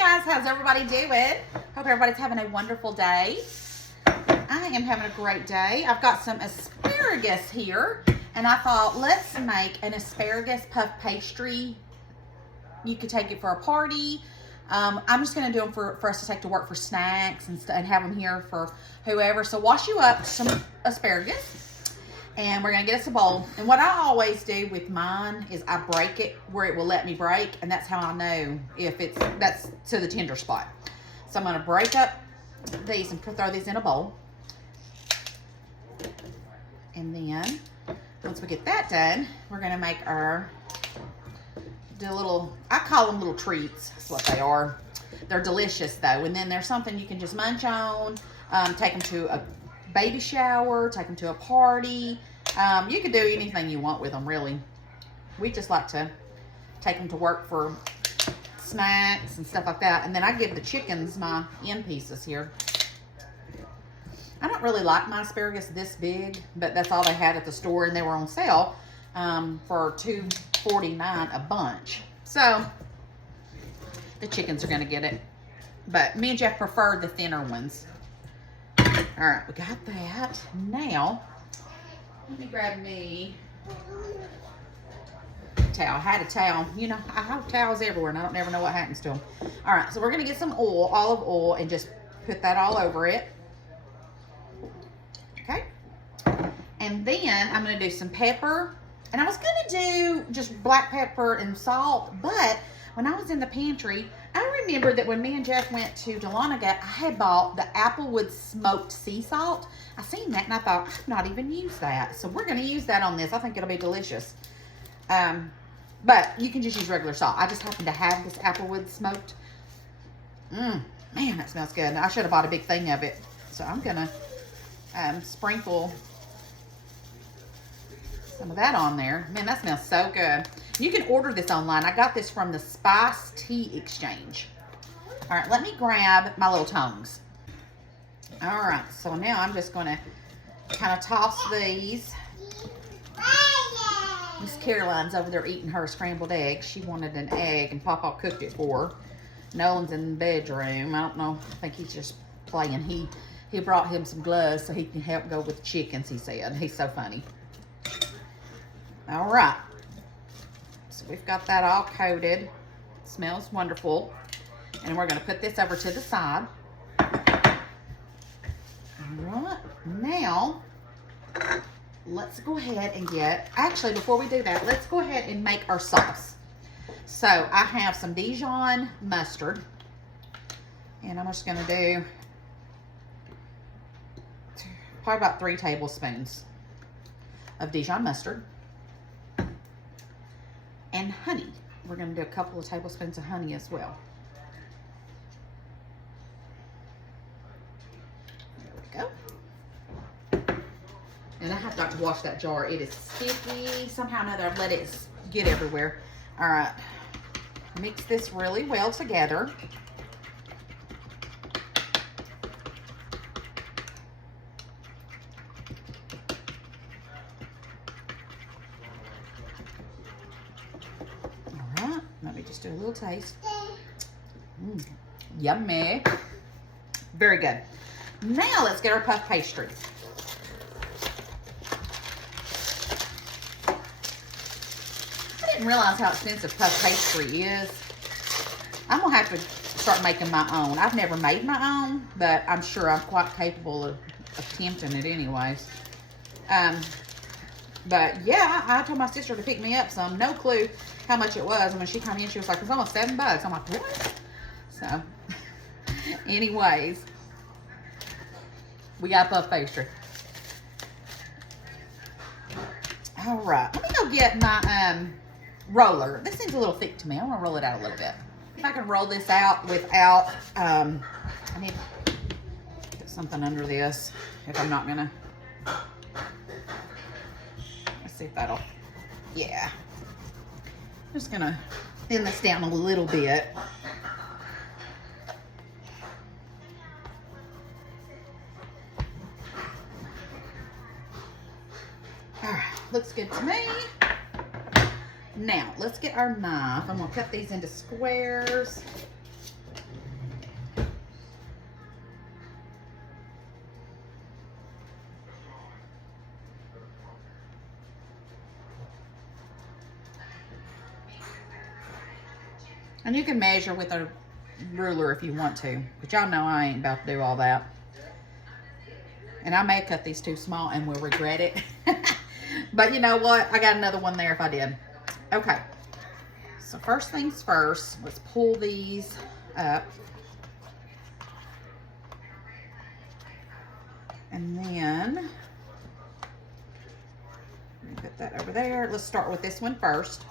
guys, how's everybody doing? Hope everybody's having a wonderful day. I am having a great day. I've got some asparagus here, and I thought, let's make an asparagus puff pastry. You could take it for a party. I'm just going to do them for us to take to work for snacks and have them here for whoever. So wash you up some asparagus, and we're going to get us a bowl. And what I always do with mine is I break it where it will let me break, and that's how I know if that's to the tender spot. So I'm going to break up these and throw these in a bowl. And then once we get that done, we're going to make the little, I call them little treats. That's what they are. They're delicious though. And then there's something you can just munch on, take them to a baby shower, take them to a party. You can do anything you want with them, really. We just like to take them to work for snacks and stuff like that. And then I give the chickens my end pieces here. I don't really like my asparagus this big, but that's all they had at the store, and they were on sale for $2.49 a bunch. So the chickens are going to get it, but me and Jeff prefer the thinner ones. All right, we got that. Now let me grab me a towel. I had a towel. You know, I have towels everywhere, and I don't never know what happens to them. All right, so we're going to get some oil, olive oil, and just put that all over it. Okay, and then I'm going to do some pepper. And I was going to do just black pepper and salt, but when I was in the pantry, I remembered that when me and Jeff went to Dahlonega, I had bought the Applewood smoked sea salt. I seen that and I thought, I've not even used that. So we're going to use that on this. I think it'll be delicious. But you can just use regular salt. I just happen to have this Applewood smoked. Man, that smells good. I should have bought a big thing of it. So I'm going to sprinkle some of that on there. Man, that smells so good. You can order this online. I got this from the Spice Tea Exchange. All right, let me grab my little tongs. All right, so now I'm just going to kind of toss these. Miss Caroline's over there eating her scrambled eggs. She wanted an egg, and Papa cooked it for her. Nolan's in the bedroom. I don't know. I think he's just playing. He brought him some gloves so he can help go with the chickens, he said. He's so funny. All right, so we've got that all coated. It smells wonderful. And we're going to put this over to the side. All right, now let's go ahead and actually before we do that, let's go ahead and make our sauce. So I have some Dijon mustard, and I'm just going to do probably about 3 tablespoons of Dijon mustard. And honey. We're going to do a couple of tablespoons of honey as well. There we go. And I have to wash that jar. It is sticky. Somehow or another, I've let it get everywhere. All right. Mix this really well together. Let me just do a little taste. Yummy. Very good. Now let's get our puff pastry. I didn't realize how expensive puff pastry is. I'm going to have to start making my own. I've never made my own, but I'm sure I'm quite capable of attempting it anyways. But yeah, I told my sister to pick me up some. No clue how much it was. And when she came in, she was like, it's almost $7. I'm like, what? So, anyways, we got puff pastry. All right, let me go get my roller. This seems a little thick to me. I want to roll it out a little bit. If I can roll this out without, I need to put something under this if I'm not going to. See if that'll, yeah. I'm just gonna thin this down a little bit. All right, looks good to me. Now, let's get our knife. I'm gonna cut these into squares. And you can measure with a ruler if you want to. But y'all know I ain't about to do all that. And I may cut these too small and will regret it. But you know what? I got another one there if I did. Okay. So first things first, let's pull these up. And then, put that over there. Let's start with this one first.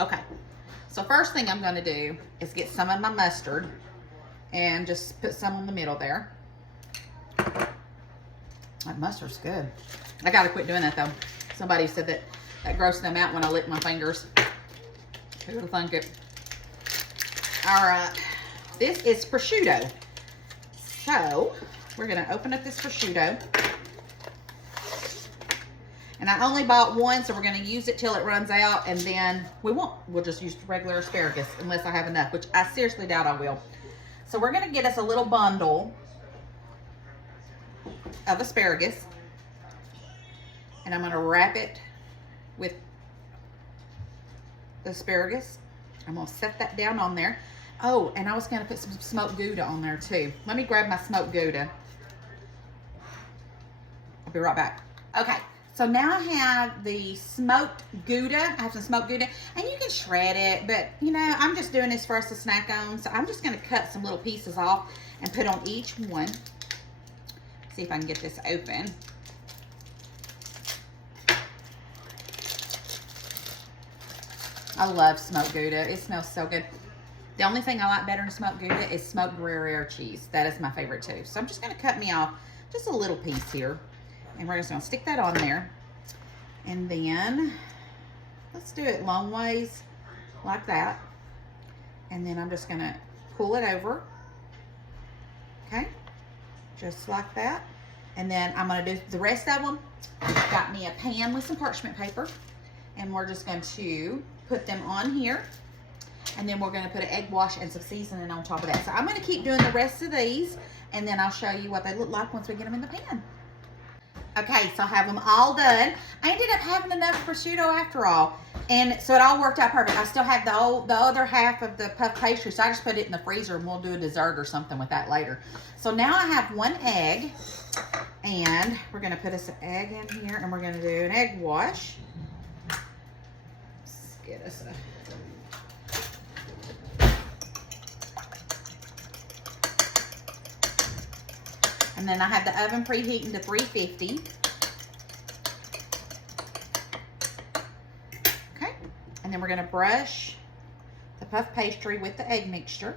Okay. So first thing I'm going to do is get some of my mustard and just put some in the middle there. That mustard's good. I got to quit doing that though. Somebody said that grossed them out when I lick my fingers. Who would think it? All right. This is prosciutto. So we're going to open up this prosciutto. And I only bought one, so we're going to use it till it runs out, and then we won't. We'll just use regular asparagus unless I have enough, which I seriously doubt I will. So we're going to get us a little bundle of asparagus, and I'm going to wrap it with the asparagus. I'm going to set that down on there. Oh, and I was going to put some smoked Gouda on there too. Let me grab my smoked Gouda. I'll be right back. Okay. So now I have the smoked Gouda. I have some smoked Gouda, and you can shred it, but you know, I'm just doing this for us to snack on. So I'm just going to cut some little pieces off and put on each one. See if I can get this open. I love smoked Gouda. It smells so good. The only thing I like better than smoked Gouda is smoked Gruyere cheese. That is my favorite too. So I'm just going to cut me off just a little piece here. And we're just going to stick that on there. And then let's do it long ways like that. And then I'm just going to pull it over. Okay. Just like that. And then I'm going to do the rest of them. Got me a pan with some parchment paper. And we're just going to put them on here. And then we're going to put an egg wash and some seasoning on top of that. So I'm going to keep doing the rest of these. And then I'll show you what they look like once we get them in the pan. Okay, so I have them all done. I ended up having enough prosciutto after all. And so it all worked out perfect. I still have the other half of the puff pastry, so I just put it in the freezer and we'll do a dessert or something with that later. So now I have one egg, and we're going to put us an egg in here, and we're going to do an egg wash. Let's get us a... And then I have the oven preheating to 350. Okay. And then we're going to brush the puff pastry with the egg mixture.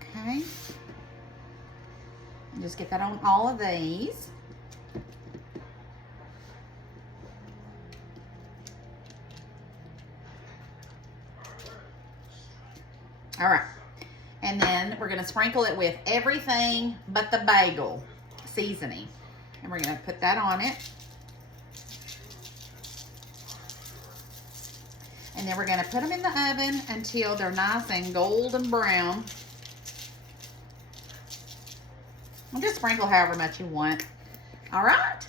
Okay. And just get that on all of these. All right, and then we're gonna sprinkle it with everything but the bagel seasoning. And we're gonna put that on it. And then we're gonna put them in the oven until they're nice and golden brown. And just sprinkle however much you want. All right,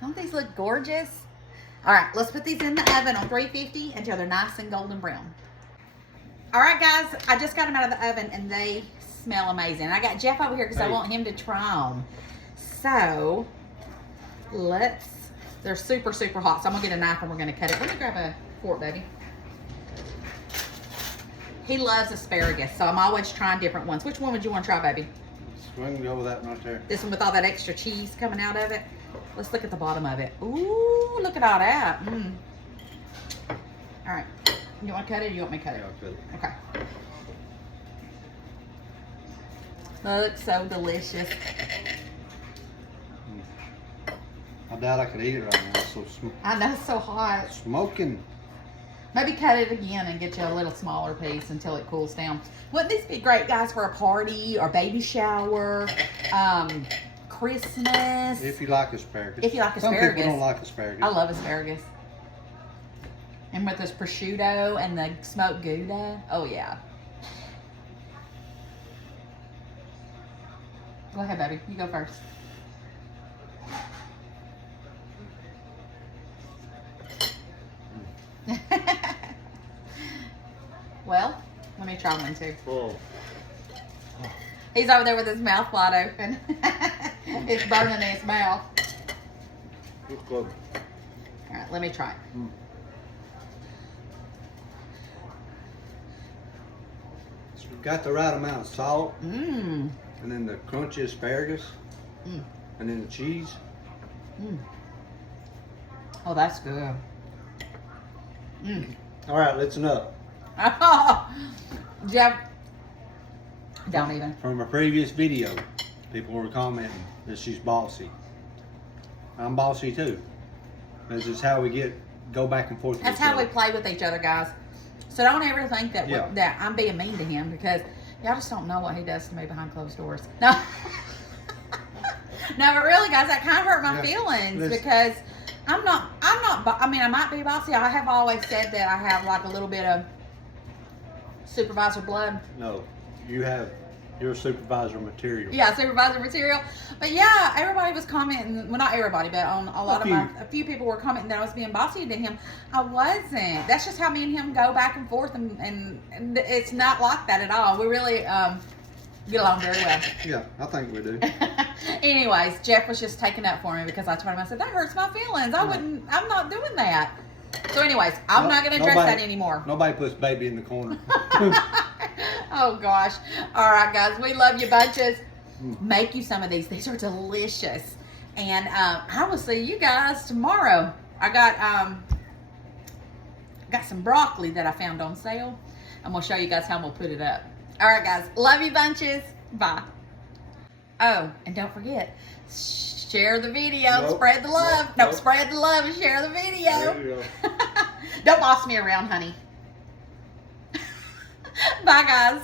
don't these look gorgeous? All right, let's put these in the oven on 350 until they're nice and golden brown. All right, guys, I just got them out of the oven, and they smell amazing. I got Jeff over here because I want him to try them. So, they're super, super hot. So I'm going to get a knife, and we're going to cut it. Let me grab a fork, baby. He loves asparagus, so I'm always trying different ones. Which one would you want to try, baby? We can go with that one right there. This one with all that extra cheese coming out of it? Let's look at the bottom of it. Ooh, look at all that. Mm. All right. You want to cut it or you want me to cut it? Yeah, I'll cut it. Okay. Looks so delicious. I doubt I could eat it right now. It's so I know, it's so hot. smoking. Maybe cut it again and get you a little smaller piece until it cools down. Wouldn't these be great, guys, for a party or baby shower, Christmas? If you like asparagus. If you like Some asparagus. people don't like asparagus. I love asparagus. And with this prosciutto and the smoked Gouda, oh yeah. Go ahead, baby. You go first. Well, let me try one too. Oh. He's over there with his mouth wide open. It's burning in his mouth. It's good. All right, let me try it. So we've got the right amount of salt, Mmm. and then the crunchy asparagus, Mm. and then the cheese. Mm. Oh, that's good. Mm. All right, listen up. Jeff, don't even. From a previous video, people were commenting that she's bossy. I'm bossy too. This is how we go back and forth. That's how we play with each other, guys. So don't ever think that Yeah. that I'm being mean to him, because y'all just don't know what he does to me behind closed doors. No. No, but really, guys, that kind of hurt my feelings, Listen. because I'm not, I mean, I might be bossy. I have always said that I have like a little bit of supervisor blood. No, you're supervisor material. Yeah, supervisor material. But yeah, everybody was commenting, well, not everybody, but on a few people were commenting that I was being bossy to him. I wasn't. That's just how me and him go back and forth, and it's not like that at all. We really get along very well. Yeah, I think we do. Anyways, Jeff was just taking up for me because I told him, I said, that hurts my feelings. I'm not doing that. So anyways, I'm not going to address that anymore. Nobody puts baby in the corner. Oh gosh. All right, guys, we love you bunches. Make you some of these. These are delicious. And I will see you guys tomorrow. I got some broccoli that I found on sale. I'm going to show you guys how I'm going to put it up. All right, guys. Love you bunches. Bye. Oh, and don't forget, share the video. Nope. Spread the love. Nope. Spread the love and share the video. There you go. Don't boss me around, honey. Bye, guys.